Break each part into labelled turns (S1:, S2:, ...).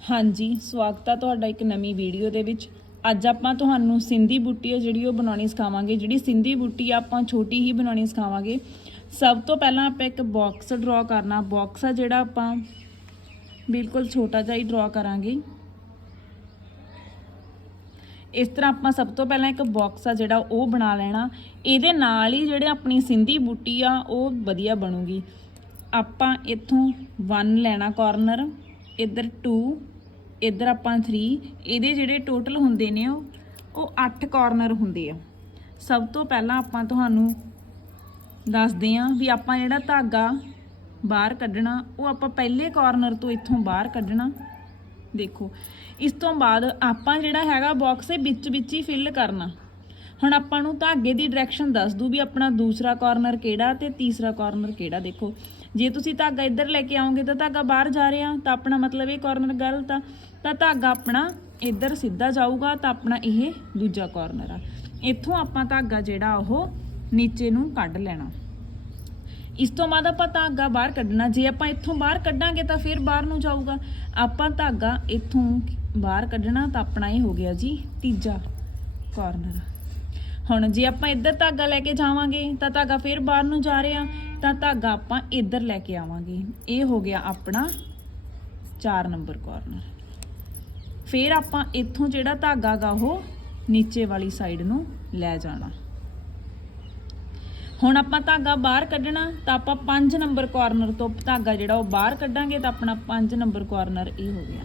S1: ਹਾਂਜੀ, ਸਵਾਗਤ ਹੈ ਤੁਹਾਡਾ ਇੱਕ ਨਵੀਂ ਵੀਡੀਓ ਦੇ ਵਿੱਚ। ਅੱਜ ਆਪਾਂ ਤੁਹਾਨੂੰ ਸਿੰਧੀ ਬੁੱਟੀ ਹੈ ਜਿਹੜੀ ਉਹ ਬਣਾਉਣੀ ਸਿਖਾਵਾਂਗੇ। ਜਿਹੜੀ ਸਿੰਧੀ ਬੁੱਟੀ ਆ, ਆਪਾਂ ਛੋਟੀ ਹੀ ਬਣਾਉਣੀ ਸਿਖਾਵਾਂਗੇ। ਸਭ ਤੋਂ ਪਹਿਲਾਂ ਆਪਾਂ ਇੱਕ ਬਾਕਸ ਡਰਾ ਕਰਨਾ। ਬਾਕਸ ਆ ਜਿਹੜਾ ਆਪਾਂ ਬਿਲਕੁਲ ਛੋਟਾ ਜਿਹਾ ਹੀ ਡਰਾ ਕਰਾਂਗੇ। ਇਸ ਤਰ੍ਹਾਂ ਆਪਾਂ ਸਭ ਤੋਂ ਪਹਿਲਾਂ ਇੱਕ ਬਾਕਸ ਆ ਜਿਹੜਾ ਉਹ ਬਣਾ ਲੈਣਾ। ਇਹਦੇ ਨਾਲ ਹੀ ਜਿਹੜੇ ਆਪਣੀ ਸਿੰਧੀ ਬੁੱਟੀ ਆ, ਉਹ ਵਧੀਆ ਬਣੂਗੀ। ਆਪਾਂ ਇੱਥੋਂ 1 ਲੈਣਾ ਕਾਰਨਰ ਇੱਧਰ 2 ਇੱਧਰ ਆਪਾਂ 3 ਇਹਦੇ ਜਿਹੜੇ ਟੋਟਲ ਹੁੰਦੇ ਨੇ ਉਹ ਉਹ 8 ਕਾਰਨਰ ਹੁੰਦੇ ਆ। ਸਭ ਤੋਂ ਪਹਿਲਾਂ ਆਪਾਂ ਤੁਹਾਨੂੰ ਦੱਸਦੇ ਆ ਵੀ ਆਪਾਂ ਜਿਹੜਾ ਧਾਗਾ ਬਾਹਰ ਕੱਢਣਾ, ਉਹ ਆਪਾਂ ਪਹਿਲੇ ਕਾਰਨਰ ਤੋਂ ਇੱਥੋਂ ਬਾਹਰ ਕੱਢਣਾ। ਦੇਖੋ, ਇਸ ਤੋਂ ਬਾਅਦ ਆਪਾਂ ਜਿਹੜਾ ਹੈਗਾ ਬਾਕਸ ਦੇ ਵਿੱਚ ਵਿੱਚ ਹੀ ਫਿਲ ਕਰਨਾ। ਹੁਣ ਆਪਾਂ ਨੂੰ ਧਾਗੇ ਦੀ ਡਾਇਰੈਕਸ਼ਨ ਦੱਸ ਦੂ ਵੀ ਆਪਣਾ ਦੂਸਰਾ ਕਾਰਨਰ ਕਿਹੜਾ ਤੇ ਤੀਸਰਾ ਕਾਰਨਰ ਕਿਹੜਾ ਦੇਖੋ। ਜੇ ਤੁਸੀਂ ਧਾਗਾ ਇੱਧਰ ਲੈ ਕੇ ਆਓਗੇ ਤਾਂ ਧਾਗਾ ਬਾਹਰ ਜਾ ਰਿਹਾ, ਤਾਂ ਆਪਣਾ ਮਤਲਬ ਇਹ ਕਾਰਨਰ ਗਲਤ ਆ। ਤਾਂ ਧਾਗਾ ਆਪਣਾ ਇੱਧਰ ਸਿੱਧਾ ਜਾਊਗਾ, ਤਾਂ ਆਪਣਾ ਇਹ ਦੂਜਾ ਕਾਰਨਰ ਆ। ਇੱਥੋਂ ਆਪਾਂ ਧਾਗਾ ਜਿਹੜਾ ਉਹ ਨੀਚੇ ਨੂੰ ਕੱਢ ਲੈਣਾ। ਇਸ ਤੋਂ ਬਾਅਦ ਆਪਾਂ ਧਾਗਾ ਬਾਹਰ ਕੱਢਣਾ। ਜੇ ਆਪਾਂ ਇੱਥੋਂ ਬਾਹਰ ਕੱਢਾਂਗੇ ਤਾਂ ਫਿਰ ਬਾਹਰ ਨੂੰ ਜਾਊਗਾ। ਆਪਾਂ ਧਾਗਾ ਇੱਥੋਂ ਬਾਹਰ ਕੱਢਣਾ ਤਾਂ ਆਪਣਾ ਇਹ ਹੋ ਗਿਆ ਜੀ ਤੀਜਾ ਕਾਰਨਰ ਹੁਣ ਜੇ ਆਪਾਂ ਇੱਧਰ ਧਾਗਾ ਲੈ ਕੇ ਜਾਵਾਂਗੇ, ਤਾਂ ਧਾਗਾ ਫਿਰ ਬਾਹਰ ਨੂੰ ਜਾ ਰਿਹਾ, ਤਾਂ ਧਾਗਾ ਆਪਾਂ ਇੱਧਰ ਲੈ ਕੇ ਆਵਾਂਗੇ। ਇਹ ਹੋ ਗਿਆ ਆਪਣਾ 4 ਨੰਬਰ ਕਾਰਨਰ ਫਿਰ ਆਪਾਂ ਇੱਥੋਂ ਜਿਹੜਾ ਧਾਗਾ ਗਾ, ਉਹ ਨੀਚੇ ਵਾਲੀ ਸਾਈਡ ਨੂੰ ਲੈ ਜਾਣਾ। ਹੁਣ ਆਪਾਂ ਧਾਗਾ ਬਾਹਰ ਕੱਢਣਾ, ਤਾਂ ਆਪਾਂ 5 ਨੰਬਰ ਕਾਰਨਰ ਤੋਂ ਧਾਗਾ ਜਿਹੜਾ ਉਹ ਬਾਹਰ ਕੱਢਾਂਗੇ, ਤਾਂ ਆਪਣਾ 5 ਨੰਬਰ ਕਾਰਨਰ ਇਹ ਹੋ ਗਿਆ।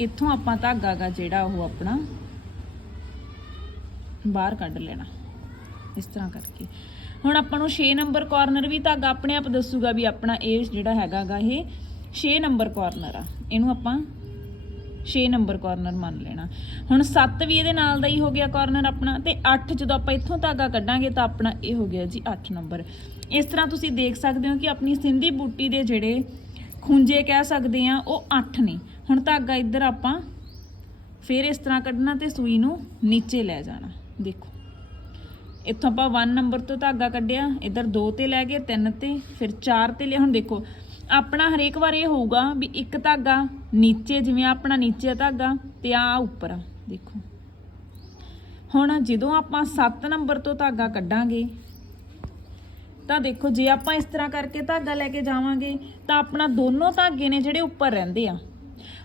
S1: ਇੱਥੋਂ ਆਪਾਂ ਧਾਗਾ ਗਾ ਜਿਹੜਾ ਉਹ ਆਪਣਾ ਬਾਹਰ ਕੱਢ ਲੈਣਾ। ਇਸ ਤਰ੍ਹਾਂ ਕਰਕੇ। ਹੁਣ ਆਪਾਂ ਨੂੰ 6 ਨੰਬਰ ਕਾਰਨਰ ਵੀ ਧਾਗਾ ਆਪਣੇ ਆਪ ਦੱਸੂਗਾ ਵੀ ਆਪਣਾ ਇਹ ਜਿਹੜਾ ਹੈਗਾ ਗਾ ਇਹ 6 ਨੰਬਰ ਕਾਰਨਰ ਆ। ਇਹਨੂੰ ਆਪਾਂ 6 ਨੰਬਰ ਕਾਰਨਰ ਮੰਨ ਲੈਣਾ। ਹੁਣ 7 ਵੀ ਇਹਦੇ ਨਾਲ ਦਾ ਹੀ ਹੋ ਗਿਆ ਕਾਰਨਰ ਆਪਣਾ ਤੇ 8 ਜਦੋਂ ਆਪਾਂ ਇੱਥੋਂ ਧਾਗਾ ਕੱਢਾਂਗੇ ਤਾਂ ਆਪਣਾ ਇਹ ਹੋ ਗਿਆ ਜੀ 8 ਨੰਬਰ। ਇਸ ਤਰ੍ਹਾਂ ਤੁਸੀਂ ਦੇਖ ਸਕਦੇ ਹੋ ਕਿ ਆਪਣੀ ਸਿੰਧੀ ਬੂਟੀ ਦੇ ਜਿਹੜੇ ਖੁੰਝੇ ਕਹਿ ਸਕਦੇ ਆ, ਉਹ 8 ਨੇ। ਹੁਣ ਧਾਗਾ ਇੱਧਰ ਆਪਾਂ ਫਿਰ ਇਸ ਤਰ੍ਹਾਂ ਕੱਢਣਾ ਤੇ ਸੂਈ ਨੂੰ ਨੀਚੇ ਲੈ ਜਾਣਾ, ਦੇਖੋ। ਇੱਥੋਂ ਆਪਾਂ 1 ਨੰਬਰ ਤੋਂ ਧਾਗਾ ਕੱਢਿਆ, ਇੱਧਰ 2 ਤੇ ਲੈ ਗਏ 3 ਤੇ, ਫਿਰ 4 ਤੇ ਲਿਆ। ਹੁਣ ਦੇਖੋ, ਆਪਣਾ ਹਰੇਕ ਵਾਰ ਇਹ ਹੋਊਗਾ ਵੀ ਇੱਕ ਧਾਗਾ ਨੀਚੇ, ਜਿਵੇਂ ਆਪਣਾ ਨੀਚੇ ਧਾਗਾ ਤੇ ਆ ਉੱਪਰ ਆ, ਦੇਖੋ। ਹੁਣ ਜਦੋਂ ਆਪਾਂ 7 ਨੰਬਰ ਤੋਂ ਧਾਗਾ ਕੱਢਾਂਗੇ, ਤਾਂ ਦੇਖੋ, ਜੇ ਆਪਾਂ ਇਸ ਤਰ੍ਹਾਂ ਕਰਕੇ ਧਾਗਾ ਲੈ ਕੇ ਜਾਵਾਂਗੇ, ਤਾਂ ਆਪਣਾ ਦੋਨੋਂ ਧਾਗੇ ਨੇ ਜਿਹੜੇ ਉੱਪਰ ਰਹਿੰਦੇ ਆ।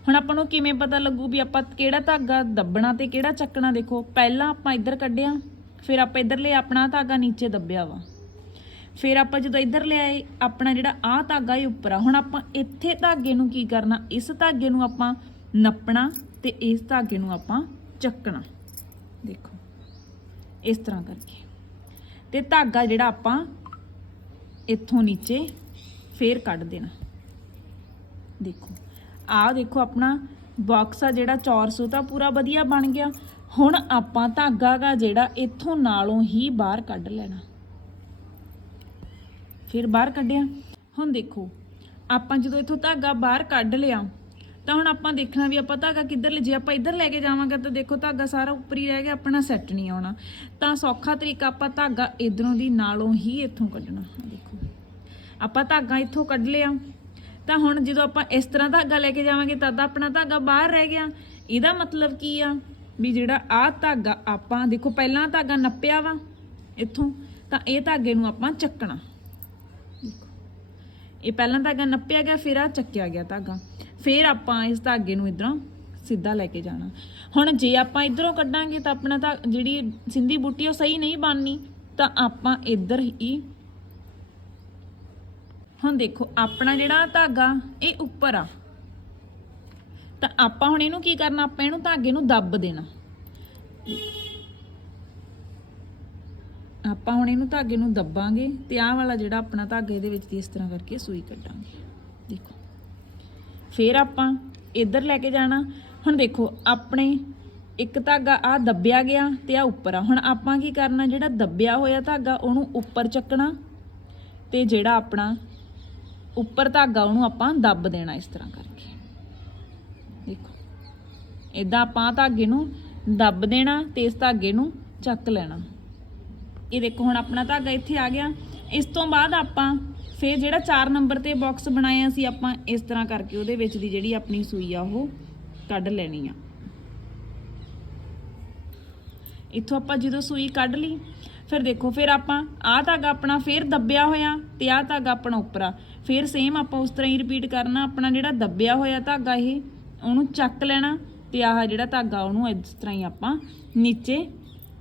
S1: ਹੁਣ ਆਪਾਂ ਨੂੰ ਕਿਵੇਂ ਪਤਾ ਲੱਗੂ ਵੀ ਆਪਾਂ ਕਿਹੜਾ ਧਾਗਾ ਦੱਬਣਾ ਤੇ ਕਿਹੜਾ ਚੱਕਣਾ? ਦੇਖੋ, ਪਹਿਲਾਂ ਆਪਾਂ ਇੱਧਰ ਕੱਢਿਆ, ਫਿਰ ਆਪਾਂ ਇੱਧਰ ਲੈ ਆਪਣਾ ਧਾਗਾ ਨੀਚੇ ਦੱਬਿਆ ਵਾ। ਫਿਰ ਆਪਾਂ ਜਦੋਂ ਇੱਧਰ ਲਿਆਏ ਆਪਣਾ ਜਿਹੜਾ ਆਹ ਧਾਗਾ ਹੀ ਉੱਪਰ ਆ, ਹੁਣ ਆਪਾਂ ਇੱਥੇ ਧਾਗੇ ਨੂੰ ਕੀ ਕਰਨਾ? ਇਸ ਧਾਗੇ ਨੂੰ ਆਪਾਂ ਨੱਪਣਾ ਤੇ ਇਸ ਧਾਗੇ ਨੂੰ ਆਪਾਂ ਚੱਕਣਾ। ਦੇਖੋ, ਇਸ ਤਰ੍ਹਾਂ ਕਰਕੇ। ਤੇ ਧਾਗਾ ਜਿਹੜਾ ਆਪਾਂ ਇੱਥੋਂ ਨੀਚੇ ਫੇਰ ਕੱਢ ਦੇਣਾ। ਦੇਖੋ ਆਹ ਦੇਖੋ ਆਪਣਾ ਬਾਕਸ ਆ ਜਿਹੜਾ 400 ਤਾਂ ਪੂਰਾ ਵਧੀਆ ਬਣ ਗਿਆ। ਹੁਣ ਆਪਾਂ ਧਾਗਾ ਗਾ ਜਿਹੜਾ ਇੱਥੋਂ ਨਾਲੋਂ ਹੀ ਬਾਹਰ ਕੱਢ ਲੈਣਾ। ਫਿਰ ਬਾਹਰ ਕੱਢਿਆ। ਹੁਣ ਦੇਖੋ, ਆਪਾਂ ਜਦੋਂ ਇੱਥੋਂ ਧਾਗਾ ਬਾਹਰ ਕੱਢ ਲਿਆ, ਤਾਂ ਹੁਣ ਆਪਾਂ ਦੇਖਣਾ ਵੀ ਆਪਾਂ ਧਾਗਾ ਕਿੱਧਰ ਲੈ ਜੇ। ਆਪਾਂ ਇੱਧਰ ਲੈ ਕੇ ਜਾਵਾਂਗੇ ਤਾਂ ਦੇਖੋ ਧਾਗਾ ਸਾਰਾ ਉੱਪਰ ਹੀ ਰਹਿ ਗਿਆ, ਆਪਣਾ ਸੈੱਟ ਨਹੀਂ ਆਉਣਾ। ਤਾਂ ਸੌਖਾ ਤਰੀਕਾ ਆਪਾਂ ਧਾਗਾ ਇਧਰੋਂ ਦੀ ਨਾਲੋਂ ਹੀ ਇੱਥੋਂ ਕੱਢਣਾ। ਦੇਖੋ, ਆਪਾਂ ਧਾਗਾ ਇੱਥੋਂ ਕੱਢ ਲਿਆ। ਤਾਂ ਹੁਣ ਜਦੋਂ ਆਪਾਂ ਇਸ ਤਰ੍ਹਾਂ ਧਾਗਾ ਲੈ ਕੇ ਜਾਵਾਂਗੇ ਤਦ ਆਪਣਾ ਧਾਗਾ ਬਾਹਰ ਰਹਿ ਗਿਆ। ਇਹਦਾ ਮਤਲਬ ਕੀ ਆ? ਵੀ ਜਿਹੜਾ ਆਹ ਧਾਗਾ ਆਪਾਂ, ਦੇਖੋ ਪਹਿਲਾਂ ਧਾਗਾ ਨੱਪਿਆ ਵਾ ਇੱਥੋਂ, ਤਾਂ ਇਹ ਧਾਗੇ ਨੂੰ ਆਪਾਂ ਚੱਕਣਾ। ਇਹ ਪਹਿਲਾਂ ਧਾਗਾ ਨੱਪਿਆ ਗਿਆ, ਫਿਰ ਆ ਚੱਕਿਆ ਗਿਆ ਧਾਗਾ। ਫਿਰ ਆਪਾਂ ਇਸ ਧਾਗੇ ਨੂੰ ਇਧਰੋਂ ਸਿੱਧਾ ਲੈ ਕੇ ਜਾਣਾ। ਹੁਣ ਜੇ ਆਪਾਂ ਇਧਰੋਂ ਕੱਢਾਂਗੇ, ਤਾਂ ਆਪਣਾ ਤਾਂ ਜਿਹੜੀ ਸਿੰਧੀ ਬੂਟੀ ਉਹ ਸਹੀ ਨਹੀਂ ਬਣਨੀ, ਤਾਂ ਆਪਾਂ ਇਧਰ ਹੀ ਹੁਣ ਦੇਖੋ, ਆਪਣਾ ਜਿਹੜਾ ਧਾਗਾ, ਇਹ ਉੱਪਰ ਆ। ਤਾਂ ਆਪਾਂ ਹੁਣ ਇਹਨੂੰ ਕੀ ਕਰਨਾ? ਆਪਾਂ ਇਹਨੂੰ ਧਾਗੇ ਨੂੰ ਦੱਬ ਦੇਣਾ। ਆਪਾਂ ਹੁਣ ਇਹਨੂੰ ਧਾਗੇ ਨੂੰ ਦੱਬਾਂਗੇ ਤੇ ਆਹ ਵਾਲਾ ਜਿਹੜਾ ਆਪਣਾ ਧਾਗਾ ਇਹਦੇ ਵਿੱਚ ਇਸ ਤਰ੍ਹਾਂ ਕਰਕੇ ਸੂਈ ਕੱਢਾਂਗੇ। ਦੇਖੋ। ਫਿਰ ਆਪਾਂ ਇੱਧਰ ਲੈ ਕੇ ਜਾਣਾ। ਹੁਣ ਦੇਖੋ, ਆਪਣੇ ਇੱਕ ਧਾਗਾ ਆ ਦੱਬਿਆ ਗਿਆ ਤੇ ਆ ਉੱਪਰ ਆ। ਹੁਣ ਆਪਾਂ ਕੀ ਕਰਨਾ? ਜਿਹੜਾ ਦੱਬਿਆ ਹੋਇਆ ਧਾਗਾ, ਉਹਨੂੰ ਉੱਪਰ ਚੱਕਣਾ ਤੇ ਜਿਹੜਾ ਆਪਣਾ ਉੱਪਰ ਧਾਗਾ ਉਹਨੂੰ ਆਪਾਂ ਦੱਬ ਦੇਣਾ ਇਸ ਤਰ੍ਹਾਂ ਕਰਕੇ। ਦੇਖੋ। ਇਦਾਂ ਆਪਾਂ ਧਾਗੇ ਨੂੰ ਦੱਬ ਦੇਣਾ ਤੇ ਇਸ ਧਾਗੇ ਨੂੰ ਚੱਕ ਲੈਣਾ। ਇਹ ਦੇਖੋ, ਹੁਣ ਆਪਣਾ ਧਾਗਾ ਇੱਥੇ ਆ ਗਿਆ। ਇਸ ਤੋਂ ਬਾਅਦ ਆਪਾਂ ਫਿਰ ਜਿਹੜਾ 4 ਨੰਬਰ ਤੇ ਬਾਕਸ ਬਣਾਇਆ ਸੀ, ਆਪਾਂ ਇਸ ਤਰ੍ਹਾਂ ਕਰਕੇ ਉਹਦੇ ਵਿੱਚ ਦੀ ਜਿਹੜੀ ਆਪਣੀ ਸੂਈ ਆ, ਉਹ ਕੱਢ ਲੈਣੀ ਆ। ਇੱਥੋਂ ਆਪਾਂ ਜਦੋਂ ਸੂਈ ਕੱਢ ਲਈ ਫਿਰ ਦੇਖੋ, ਫਿਰ ਆਪਾਂ ਆਹ ਧਾਗਾ ਆਪਣਾ ਫਿਰ ਦੱਬਿਆ ਹੋਇਆ ਤੇ ਆਹ ਧਾਗਾ ਆਪਣਾ ਉੱਪਰ ਆ। ਫਿਰ ਸੇਮ ਆਪਾਂ ਉਸ ਤਰ੍ਹਾਂ ਹੀ ਰਿਪੀਟ ਕਰਨਾ, ਆਪਣਾ ਜਿਹੜਾ ਦੱਬਿਆ ਹੋਇਆ ਧਾਗਾ ਇਹ, ਉਹਨੂੰ ਚੱਕ ਲੈਣਾ ਤੇ ਆਹ ਜਿਹੜਾ ਧਾਗਾ ਉਹਨੂੰ ਇਸ ਤਰ੍ਹਾਂ ਹੀ ਆਪਾਂ ਨੀਚੇ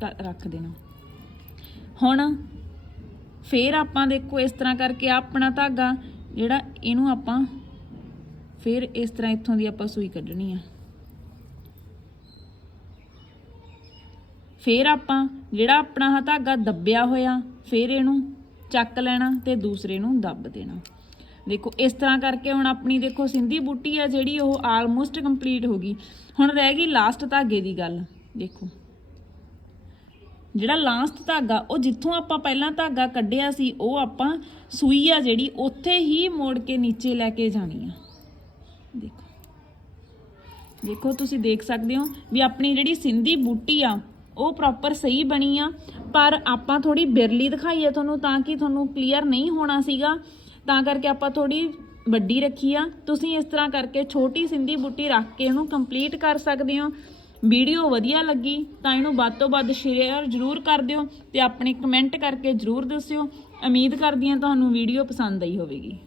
S1: ਰੱਖ ਦੇਣਾ। ਹੁਣ ਫਿਰ ਆਪਾਂ ਦੇਖੋ, ਇਸ ਤਰ੍ਹਾਂ ਕਰਕੇ ਆਹ ਆਪਣਾ ਧਾਗਾ, ਜਿਹੜਾ ਇਹਨੂੰ ਆਪਾਂ ਫਿਰ ਇਸ ਤਰ੍ਹਾਂ ਇੱਥੋਂ ਦੀ ਆਪਾਂ ਸੂਈ ਕੱਢਣੀ ਆ। ਫਿਰ ਆਪਾਂ ਜਿਹੜਾ ਆਪਣਾ ਆਹ ਧਾਗਾ ਦੱਬਿਆ ਹੋਇਆ, ਫਿਰ ਇਹਨੂੰ ਚੱਕ ਲੈਣਾ ਤੇ ਦੂਸਰੇ ਨੂੰ ਦੱਬ ਦੇਣਾ। ਦੇਖੋ, ਇਸ ਤਰ੍ਹਾਂ ਕਰਕੇ ਹੁਣ ਆਪਣੀ ਦੇਖੋ ਸਿੰਧੀ ਬੂਟੀ ਆ ਜਿਹੜੀ ਉਹ ਆਲਮੋਸਟ ਕੰਪਲੀਟ ਹੋ ਗਈ। ਹੁਣ ਰਹਿ ਗਈ ਲਾਸਟ ਧਾਗੇ ਦੀ ਗੱਲ, ਦੇਖੋ। ਜਿਹੜਾ ਲਾਸਟ ਧਾਗਾ, ਉਹ ਜਿੱਥੋਂ ਆਪਾਂ ਪਹਿਲਾਂ ਧਾਗਾ ਕੱਢਿਆ ਸੀ, ਉਹ ਆਪਾਂ ਸੂਈ ਆ ਜਿਹੜੀ, ਉੱਥੇ ਹੀ ਮੋੜ ਕੇ ਨੀਚੇ ਲੈ ਕੇ ਜਾਣੀ ਆ। ਦੇਖੋ। ਦੇਖੋ, ਤੁਸੀਂ ਦੇਖ ਸਕਦੇ ਹੋ ਵੀ ਆਪਣੀ ਜਿਹੜੀ ਸਿੰਧੀ ਬੂਟੀ ਆ ਉਹ ਪ੍ਰੋਪਰ ਸਹੀ ਬਣੀ ਆ। ਪਰ ਆਪਾਂ ਥੋੜੀ ਬਿਰਲੀ ਦਿਖਾਈ ਆ ਤੁਹਾਨੂੰ ਤਾਂ ਕਿ ਤੁਹਾਨੂੰ ਕਲੀਅਰ ਨਹੀਂ ਹੋਣਾ ਸੀਗਾ। ਤਾਂ ਕਰਕੇ ਆਪਾਂ ਥੋੜੀ ਵੱਡੀ ਰੱਖੀ ਆ। ਤੁਸੀਂ ਇਸ ਤਰ੍ਹਾਂ ਕਰਕੇ ਛੋਟੀ ਸਿੰਧੀ ਬੂਟੀ ਰੱਖ ਕੇ ਇਹਨੂੰ ਕੰਪਲੀਟ ਕਰ ਸਕਦੇ ਹੋ। ਵੀਡੀਓ ਵਧੀਆ ਲੱਗੀ ਤਾਂ ਇਹਨੂੰ ਵੱਧ ਤੋਂ ਵੱਧ ਸ਼ੇਅਰ ਜ਼ਰੂਰ ਕਰ ਦਿਓ ਤੇ ਆਪਣੇ ਕਮੈਂਟ ਕਰਕੇ ਜ਼ਰੂਰ ਦੱਸਿਓ। ਉਮੀਦ ਕਰਦੀ ਹਾਂ ਤੁਹਾਨੂੰ ਵੀਡੀਓ ਪਸੰਦ ਆਈ ਹੋਵੇਗੀ।